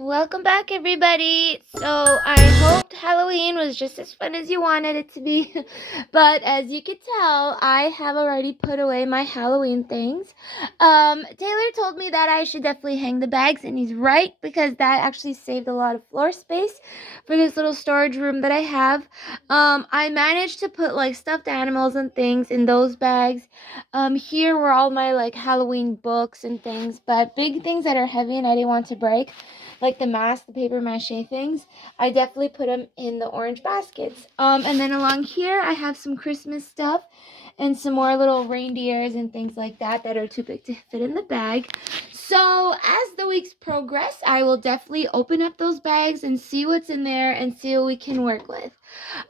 Welcome back, everybody. So, I hoped Halloween was just as fun as you wanted it to be. But as you can tell, I have already put away my Halloween things. Taylor told me that I should definitely hang the bags, and he's right because that actually saved a lot of floor space for this little storage room that I have. I managed to put like stuffed animals and things in those bags. Here were all my like Halloween books and things, but big things that are heavy and I didn't want to break like the mask, the paper mache things, I definitely put them in the orange baskets. And then along here, I have some Christmas stuff and some more little reindeers and things like that that are too big to fit in the bag. So as the weeks progress, I will definitely open up those bags and see what's in there and see what we can work with.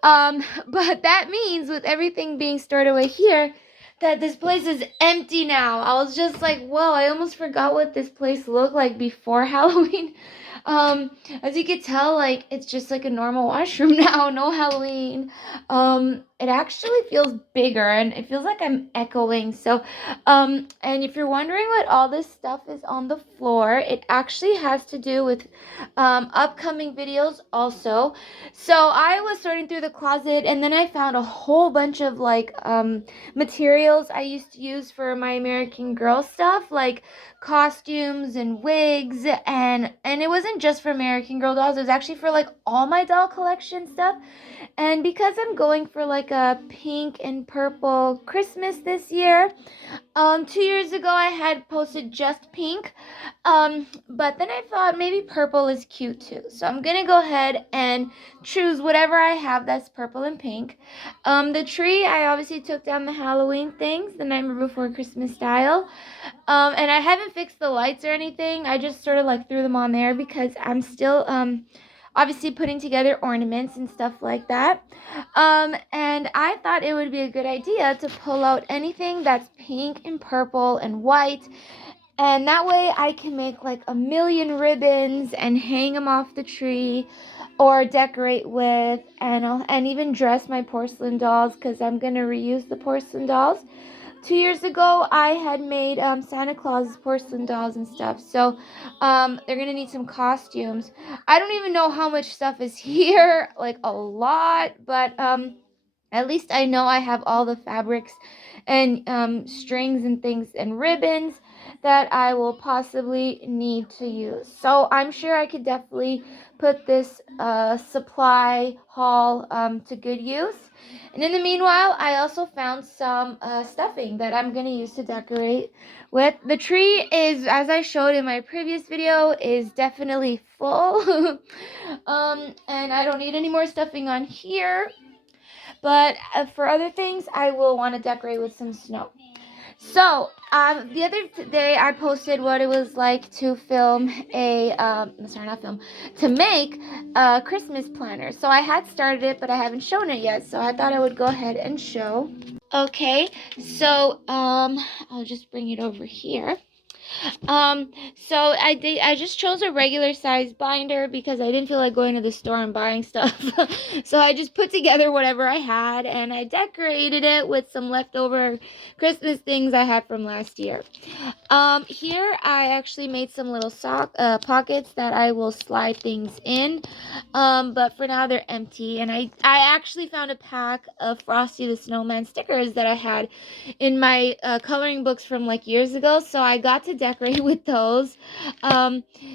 But that means with everything being stored away here, that this place is empty now. I was just like, whoa, I almost forgot what this place looked like before Halloween. As you can tell, like it's just like a normal washroom now, no Halloween. It actually feels bigger and it feels like I'm echoing. And if you're wondering what all this stuff is on the floor, it actually has to do with upcoming videos also. So I was sorting through the closet and then I found a whole bunch of like materials I used to use for my American Girl stuff, like costumes and wigs, and it wasn't just for American Girl dolls, it was actually for like all my doll collection stuff. And because I'm going for like a pink and purple Christmas this year, 2 years ago I had posted just pink, but then I thought maybe purple is cute too. So I'm gonna go ahead and choose whatever I have that's purple and pink. The tree, I obviously took down the Halloween things, the Nightmare Before Christmas style. And I haven't fixed the lights or anything. I just sort of like threw them on there because I'm still obviously putting together ornaments and stuff like that. And I thought it would be a good idea to pull out anything that's pink and purple and white, and that way I can make like a million ribbons and hang them off the tree or decorate with, and even dress my porcelain dolls because I'm going to reuse the porcelain dolls. 2 years ago, I had made Santa Claus's porcelain dolls and stuff. So they're going to need some costumes. I don't even know how much stuff is here, like a lot, but at least I know I have all the fabrics and strings and things and ribbons that I will possibly need to use. So I'm sure I could definitely put this supply haul to good use. And in the meanwhile, I also found some stuffing that I'm going to use to decorate with. The tree is, as I showed in my previous video, is definitely full. And I don't need any more stuffing on here. But for other things, I will want to decorate with some snow. So, the other day I posted what it was like to film to make a Christmas planner. So I had started it, but I haven't shown it yet. So I thought I would go ahead and show. Okay, so, I'll just bring it over here. Um, so I just chose a regular size binder because I didn't feel like going to the store and buying stuff. So I just put together whatever I had and I decorated it with some leftover Christmas things I had from last year. Here I actually made some little pockets that I will slide things in. But for now they're empty, and I actually found a pack of Frosty the Snowman stickers that I had in my coloring books from like years ago, so I got to decorate with those.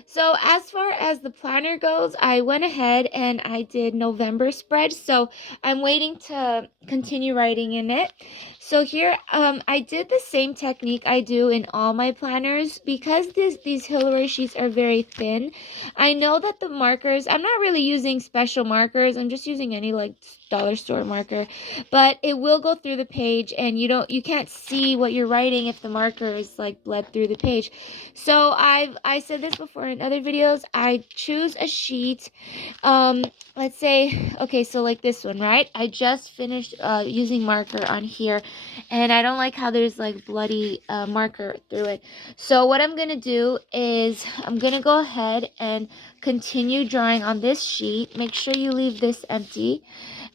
So as far as the planner goes, I went ahead and I did November spread, so I'm waiting to continue writing in it. So here, I did the same technique I do in all my planners because these Hillary sheets are very thin. I know that the markers, I'm not really using special markers. I'm just using any like dollar store marker, but it will go through the page and you can't see what you're writing if the marker is like bled through the page. So I said this before in other videos. I choose a sheet, let's say, okay, so like this one, right? I just finished using marker on here, and I don't like how there's like bloody marker through it. So what I'm gonna do is I'm gonna go ahead and continue drawing on this sheet. Make sure you leave this empty.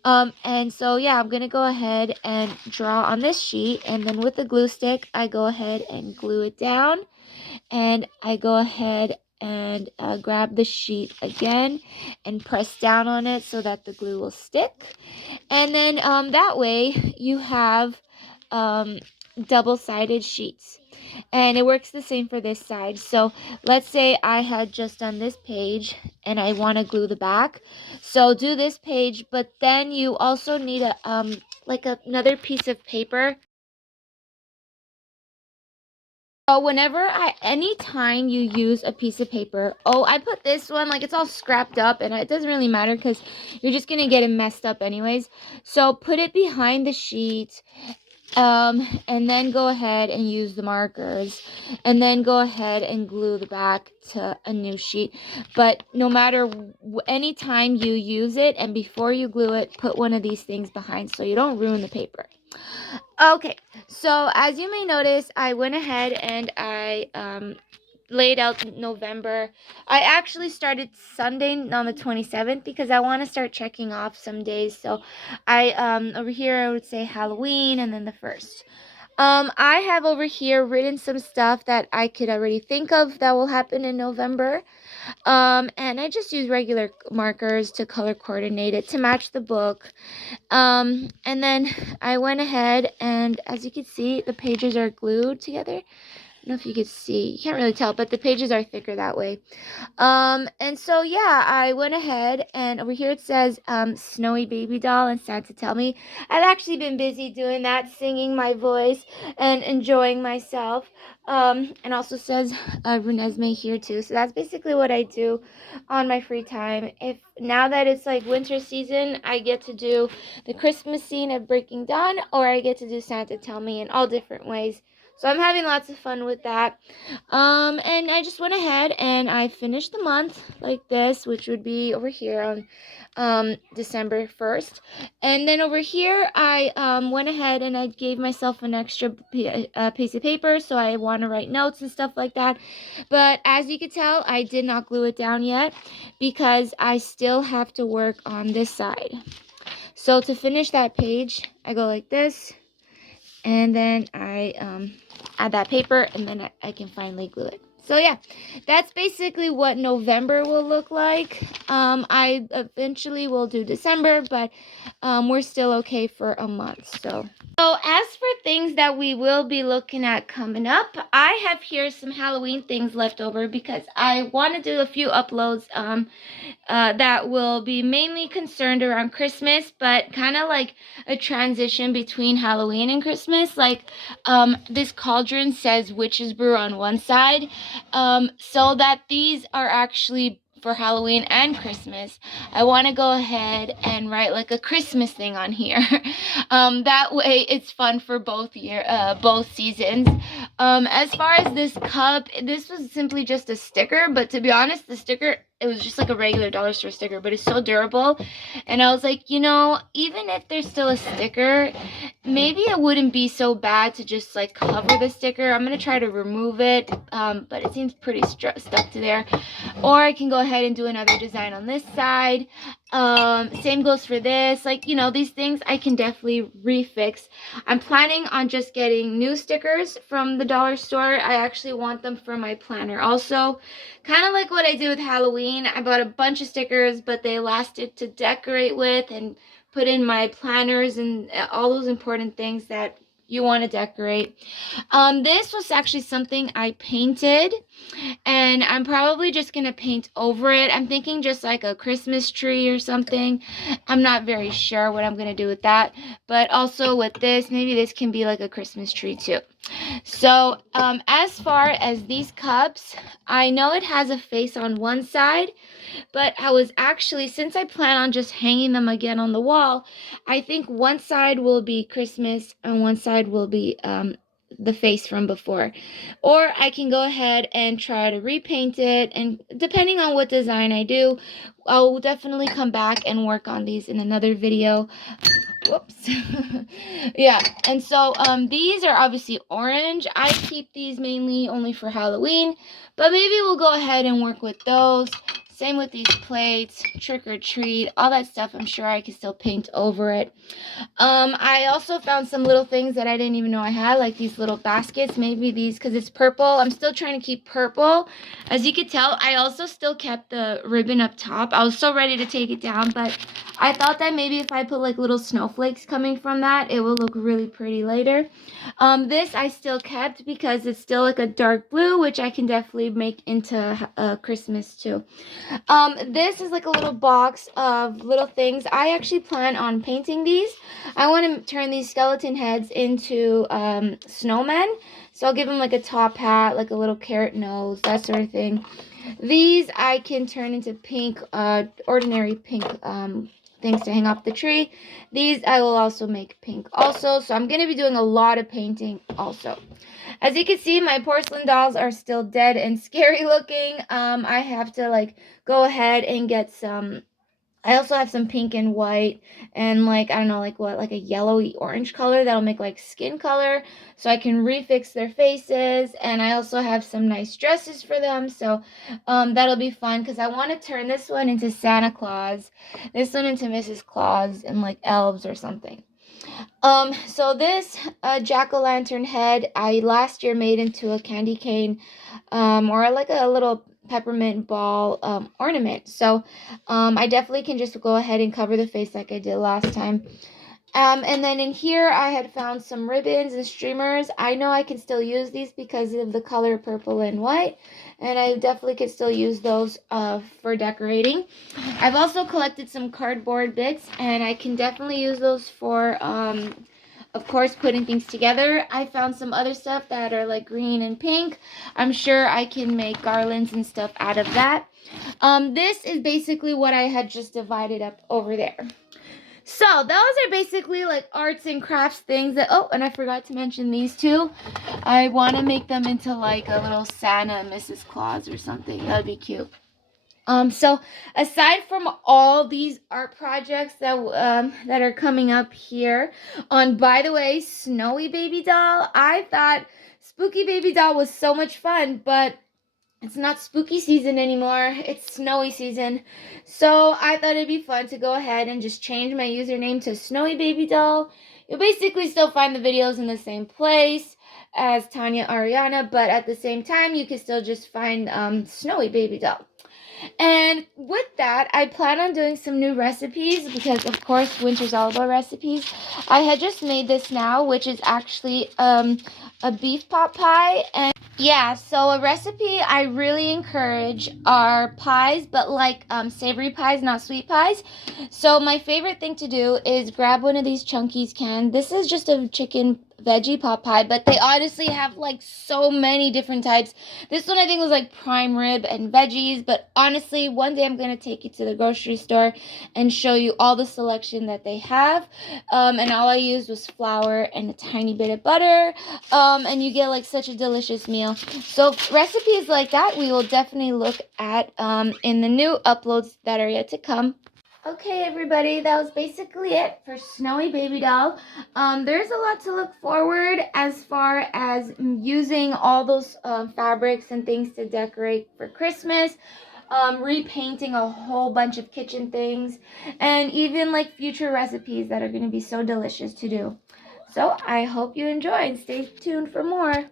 And so yeah, I'm gonna go ahead and draw on this sheet, and then with the glue stick I go ahead and glue it down, and I go ahead and grab the sheet again and press down on it so that the glue will stick. And then that way you have double-sided sheets. And it works the same for this side. So let's say I had just done this page and I want to glue the back. So do this page, but then you also need a like another piece of paper. So anytime you use a piece of paper, I put this one, like it's all scrapped up and it doesn't really matter because you're just going to get it messed up anyways. So put it behind the sheet, and then go ahead and use the markers, and then go ahead and glue the back to a new sheet. But no matter anytime you use it and before you glue it, put one of these things behind so you don't ruin the paper. Okay, so as you may notice, I went ahead and I laid out November. I actually started Sunday on the 27th because I want to start checking off some days. So I over here I would say Halloween and then the 1st. I have over here written some stuff that I could already think of that will happen in November. And I just use regular markers to color coordinate it to match the book. And then I went ahead and, as you can see, the pages are glued together. I don't know if you can see. You can't really tell, but the pages are thicker that way. And so, yeah, I went ahead and over here it says Snowy Baby Doll and Santa Tell Me. I've actually been busy doing that, singing my voice and enjoying myself. And also says Renesmee here too. So that's basically what I do on my free time. If now that it's like winter season, I get to do the Christmas scene of Breaking Dawn, or I get to do Santa Tell Me in all different ways. So I'm having lots of fun with that. And I just went ahead and I finished the month like this, which would be over here on December 1st. And then over here, I went ahead and I gave myself an extra piece of paper, so I want to write notes and stuff like that. But as you can tell, I did not glue it down yet because I still have to work on this side. So to finish that page, I go like this. And then I add that paper, and then I can finally glue it. So yeah, that's basically what November will look like. I eventually will do December, but we're still okay for a month. So as for things that we will be looking at coming up, I have here some Halloween things left over because I want to do a few uploads that will be mainly concerned around Christmas, but kind of like a transition between Halloween and Christmas. Like this cauldron says witch's brew on one side, so that these are actually for Halloween and Christmas. I want to go ahead and write like a Christmas thing on here. That way it's fun for both seasons. As far as this cup, this was simply just a sticker, but to be honest, the sticker, it was just like a regular dollar store sticker, but it's so durable. And I was like, even if there's still a sticker, maybe it wouldn't be so bad to just like cover the sticker. I'm gonna try to remove it, but it seems pretty stuck to there. Or I can go ahead and do another design on this side. Same goes for this. Like, these things I can definitely refix. I'm planning on just getting new stickers from the dollar store. I actually want them for my planner also. Kind of like what I did with Halloween. I bought a bunch of stickers, but they lasted to decorate with and put in my planners and all those important things that you want to decorate. This was actually something I painted, and I'm probably just gonna paint over it. I'm thinking just like a Christmas tree or something. I'm not very sure what I'm gonna do with that, but also with this, maybe this can be like a Christmas tree too. So as far as these cups, I know it has a face on one side, but I was actually, since I plan on just hanging them again on the wall, I think one side will be Christmas and one side will be the face from before. Or I can go ahead and try to repaint it, and depending on what design I do, I'll definitely come back and work on these in another video. Whoops. Yeah, and so these are obviously orange. I keep these mainly only for Halloween, but maybe we'll go ahead and work with those. Same with these plates, trick or treat, all that stuff. I'm sure I can still paint over it. I also found some little things that I didn't even know I had, like these little baskets. Maybe these, because it's purple. I'm still trying to keep purple. As you can tell, I also still kept the ribbon up top. I was so ready to take it down, but I thought that maybe if I put like little snowflakes coming from that, it will look really pretty later. This I still kept because it's still like a dark blue, which I can definitely make into Christmas too. This is like a little box of little things. I actually plan on painting these. I want to turn these skeleton heads into snowmen. So I'll give them like a top hat, like a little carrot nose, that sort of thing. These I can turn into pink, ordinary pink things to hang off the tree. These I will also make pink also. So I'm going to be doing a lot of painting also. As you can see, my porcelain dolls are still dead and scary looking. I have to like go ahead and get some. I also have some pink and white and like, I don't know, like what, like a yellowy orange color that'll make like skin color so I can refix their faces. And I also have some nice dresses for them. So that'll be fun because I want to turn this one into Santa Claus, this one into Mrs. Claus and like elves or something. So this jack-o'-lantern head I last year made into a candy cane, or like a little peppermint ball ornament. So I definitely can just go ahead and cover the face like I did last time. And then in here I had found some ribbons and streamers. I know I can still use these because of the color purple and white, and I definitely could still use those for decorating. I've also collected some cardboard bits, and I can definitely use those for of course putting things together. I found some other stuff that are like green and pink. I'm sure I can make garlands and stuff out of that. This is basically what I had just divided up over there. So those are basically like arts and crafts things that, oh, and I forgot to mention these two. I want to make them into like a little Santa and Mrs. Claus or something. That'd be cute. So aside from all these art projects that are coming up here on, by the way, Snowy Baby Doll, I thought Spooky Baby Doll was so much fun, but it's not spooky season anymore. It's snowy season. So I thought it'd be fun to go ahead and just change my username to Snowy Baby Doll. You'll basically still find the videos in the same place as Taynia Ariana, but at the same time, you can still just find Snowy Baby Doll. And with that, I plan on doing some new recipes because, of course, winter's all about recipes. I had just made this now, which is actually a beef pot pie. And yeah, so a recipe I really encourage are pies, but like savory pies, not sweet pies. So my favorite thing to do is grab one of these Chunky's cans. This is just a chicken veggie pot pie, but they honestly have like so many different types. This one I think was like prime rib and veggies, but honestly one day I'm going to take you to the grocery store and show you all the selection that they have. And all I used was flour and a tiny bit of butter, and you get like such a delicious meal. So recipes like that we will definitely look at in the new uploads that are yet to come. Okay, everybody, that was basically it for Snowy Baby Doll. There's a lot to look forward as far as using all those fabrics and things to decorate for Christmas, repainting a whole bunch of kitchen things, and even like future recipes that are going to be so delicious to do. So I hope you enjoy and stay tuned for more.